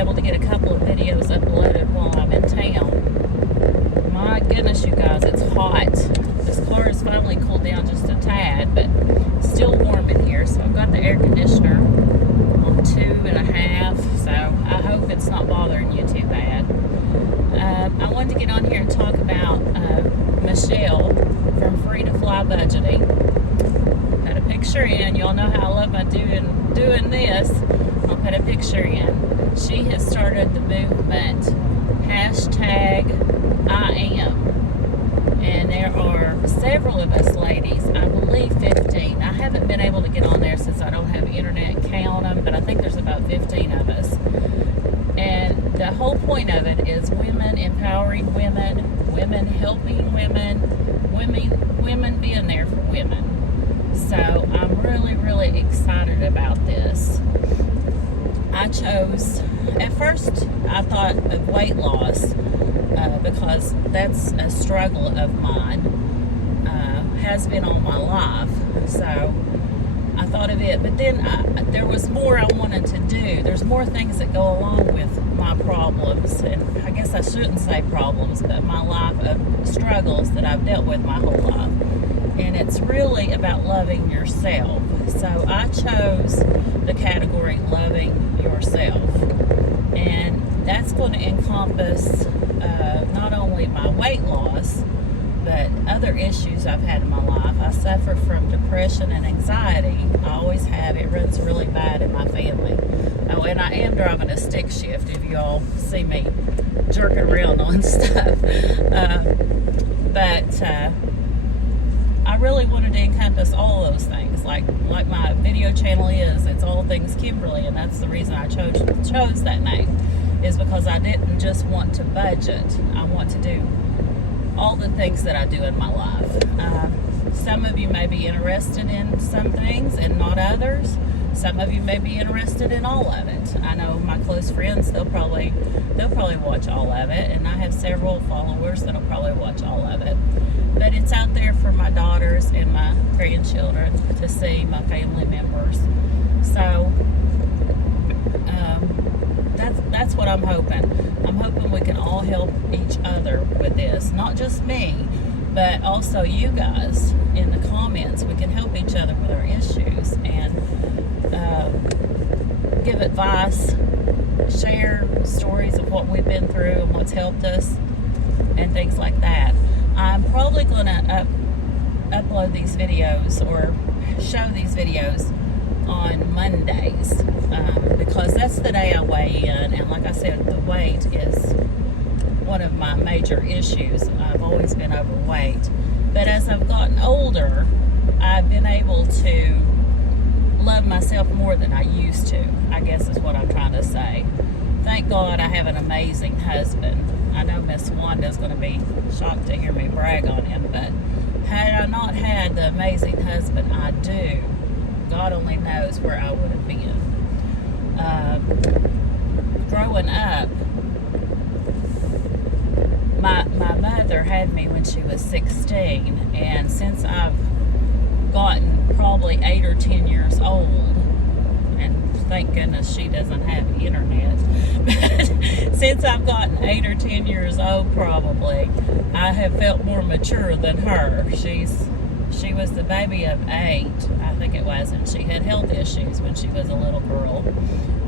able to get a couple of videos uploaded while I'm in town. My goodness, you guys, it's hot. This car has finally cooled down just a tad, but still warm in here. So I've got the air conditioner on 2.5, so I hope it's not bothering you too bad. I wanted to get on here and talk about Michelle from Free2Fly Budgeting. Put a picture in. Y'all know how I love my doing this. I'll put a picture in. She has started the movement #IAM, and there are several of us ladies, I believe 15. I haven't been able to get on there since I don't have internet and count them, but I think there's about 15 of us. And the whole point of it is women empowering women, women helping women, women being there for women. So I'm really, really excited about this. I chose, at first I thought of weight loss because that's a struggle of mine, has been all my life. So I thought of it, but then there was more I wanted to do. There's more things that go along with my problems, and I guess I shouldn't say problems, but my life of struggles that I've dealt with my whole life. And it's really about loving yourself. So I chose the category loving yourself. And that's going to encompass not only my weight loss, but other issues I've had in my life. I suffer from depression and anxiety. I always have. It runs really bad in my family. Oh, and I am driving a stick shift if you all see me jerking around on stuff. But I really wanted to encompass all those things, like my video channel is. It's all things Kimberly, and that's the reason I chose that name, is because I didn't just want to budget. I want to do all the things that I do in my life. Some of you may be interested in some things and not others. Some of you may be interested in all of it. I know my close friends, they'll probably watch all of it, and I have several followers that'll probably watch all of it. But it's out there for my daughters and my grandchildren to see, my family members. So that's what I'm hoping. I'm hoping we can all help each other with this. Not just me, but also you guys in the comments. We can help each other with our issues and give advice, share stories of what we've been through and what's helped us and things like that. I'm probably going to upload these videos or show these videos on Mondays because that's the day I weigh in, and like I said, the weight is one of my major issues. I've always been overweight, but as I've gotten older, I've been able to love myself more than I used to, I guess is what I'm trying to say. Thank God I have an amazing husband. I know Miss Wanda's going to be shocked to hear me brag on him, but had I not had the amazing husband I do, God only knows where I would have been. Growing up, my mother had me when she was 16, and since I've gotten probably 8 or 10 years old, and thank goodness she doesn't have the internet, but since I've gotten 8 or 10 years old probably, I have felt more mature than her. She was the baby of 8, I think it was, and she had health issues when she was a little girl.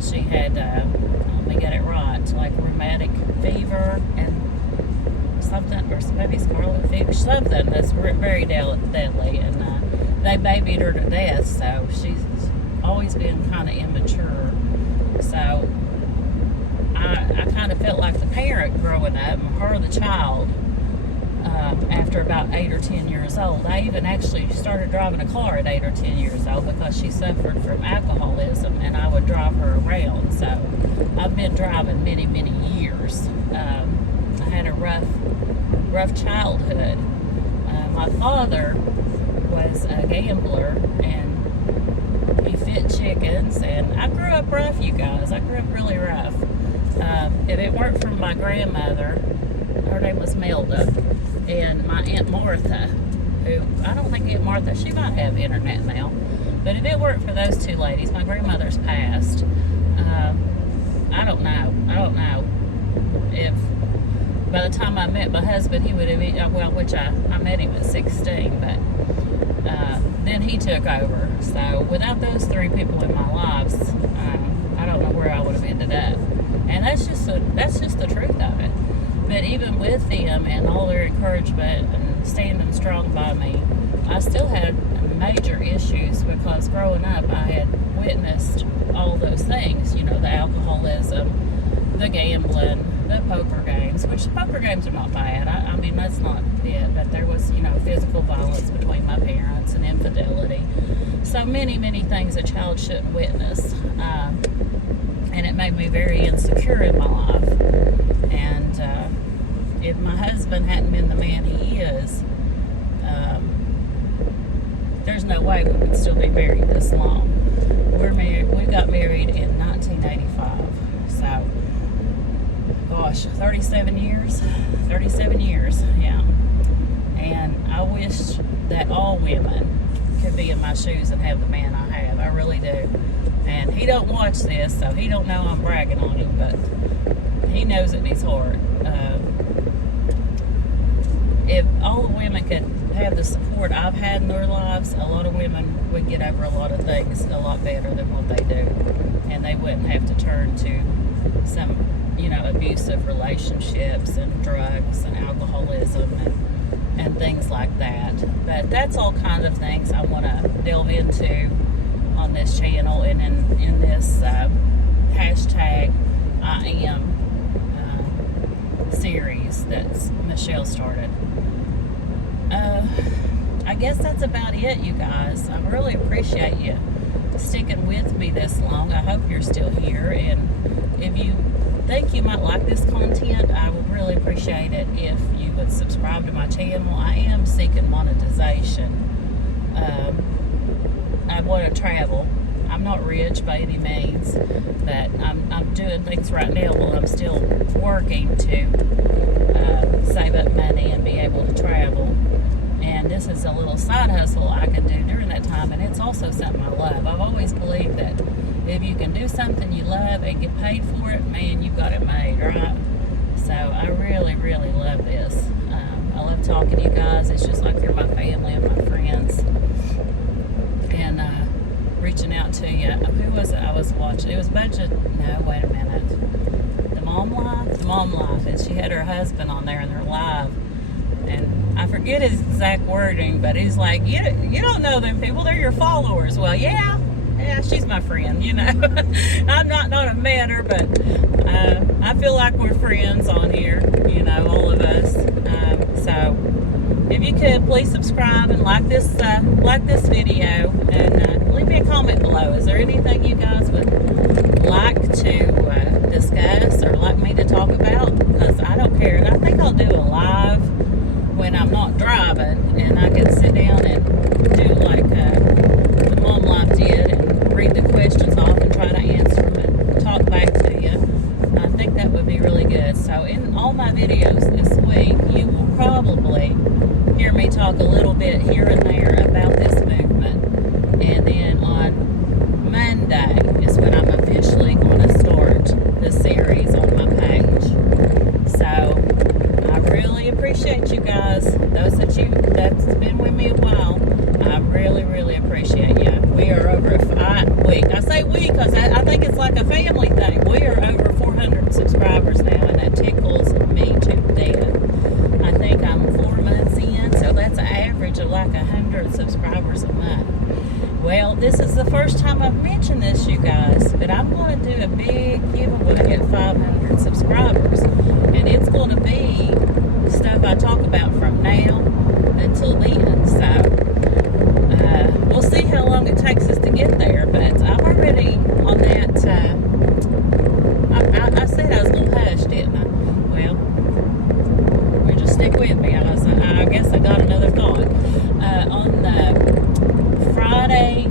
She had, let me get it right, like rheumatic fever and something, or maybe scarlet fever, something that's very deadly, and they babied her to death, so she's always been kind of immature. So I kind of felt like the parent growing up, and her the child. After about 8 or 10 years old, I even actually started driving a car at 8 or 10 years old because she suffered from alcoholism, and I would drive her around. So I've been driving many, many years. I had a rough childhood. My father was a gambler, and he fit chickens, and I grew up rough, you guys. I grew up really rough. If it weren't for my grandmother, her name was Melda, and my Aunt Martha, who, I don't think Aunt Martha, she might have internet now, but if it weren't for those two ladies, my grandmother's passed, I don't know. by the time I met my husband, he would have, well, which I met him at 16, but then he took over. So without those three people in my lives, I don't know where I would have ended up. And that's just the truth of it. But even with them and all their encouragement and standing strong by me, I still had major issues because growing up I had witnessed all those things, you know, the alcoholism, the gambling, the poker games, which poker games are not bad. I mean, that's not it, but there was, you know, physical violence between my parents and infidelity. So many, many things a child shouldn't witness. And it made me very insecure in my life. And if my husband hadn't been the man he is, there's no way we would still be married this long. We got married in 1985. So, gosh, 37 years, yeah. And I wish that all women could be in my shoes and have the man I have. I really do. And he don't watch this, so he don't know I'm bragging on him, but he knows it in his heart. If all the women could have the support I've had in their lives, a lot of women would get over a lot of things a lot better than what they do. And they wouldn't have to turn to some, you know, abusive relationships and drugs and alcoholism and things like that. But that's all kinds of things I want to delve into on this channel and in this hashtag I am series that Michelle started. I guess that's about it, you guys. I really appreciate you sticking with me this long. I hope you're still here, and if you think you might like this content, I would really appreciate it if you would subscribe to my channel. I am seeking monetization. I want to travel. I'm not rich by any means, but I'm doing things right now while I'm still working to save up money and be able to travel. And this is a little side hustle I can do during that time, and it's also something I love. I've always believed that if you can do something you love and get paid for it, man, you've got it made, right? So I really, really love this. I love talking to you guys. It's just like you're my family and my friends. And reaching out to you. Who was it I was watching? It was Budget. No, wait a minute. The Mom Life. And she had her husband on there in their live. And I forget his exact wording, but he's like, you don't know them people, they're your followers. Well, yeah, she's my friend, you know. I'm not met her, but I feel like we're friends on here, you know, all of us. So if you could, please subscribe and like this video, and leave me a comment below. Is there anything you guys would like to discuss or like me to talk about? Because I don't care, and I think I'll do a live when I'm not driving, and I can sit down and do like the Mom Life did and read the questions off and try to answer them and talk back to you. I think that would be really good. So in all my videos this week, you will probably hear me talk a little bit here and there about this movement. And then on Monday is when I'm officially going to start the series on my page. So I really appreciate you guys. Those that's been with me a while, I really, really appreciate you. We are over I say we because I think it's like a family thing. We are over 400 subscribers now, and that tickles me to death. I think I'm 4 months in, so that's an average of like 100 subscribers a month. Well, this is the first time I've mentioned this, you guys, but I'm going to do a big giveaway at 500 subscribers, and it's going to be stuff I talk about from now until then. So we'll see how long it takes us to get there, but I'm already on that. I said I was a little hush, didn't I? Well, we just stick with me. I guess I got another thought. On the Friday,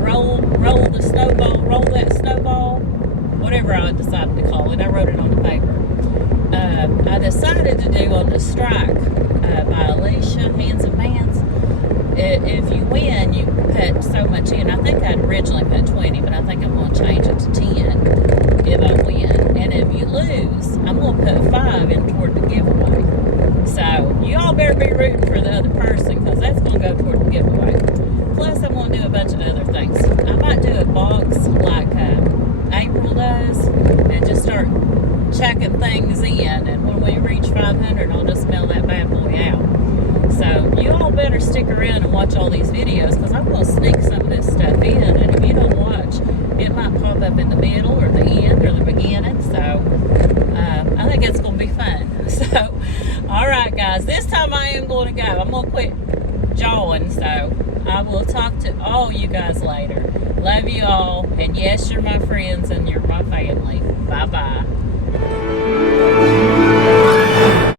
roll that snowball, whatever I decided to call it. I wrote it on the paper. I decided to do on the strike by Alicia, Hands and Mans. If you win, you put so much in. I think I'd originally put 20, but I think I'm going to change it to 10 if I win. And if you lose, I'm going to put 5 in toward start checking things in, and when we reach 500, I'll just mail that bad boy out. So you all better stick around and watch all these videos, because I'm going to sneak some of this stuff in, and if you don't watch, it might pop up in the middle or the end or the beginning. So I think it's going to be fun. So all right, guys, this time I am going to go. I'm going to quit jawing, so I will talk to all you guys later. Love you all, and yes, you're my friends.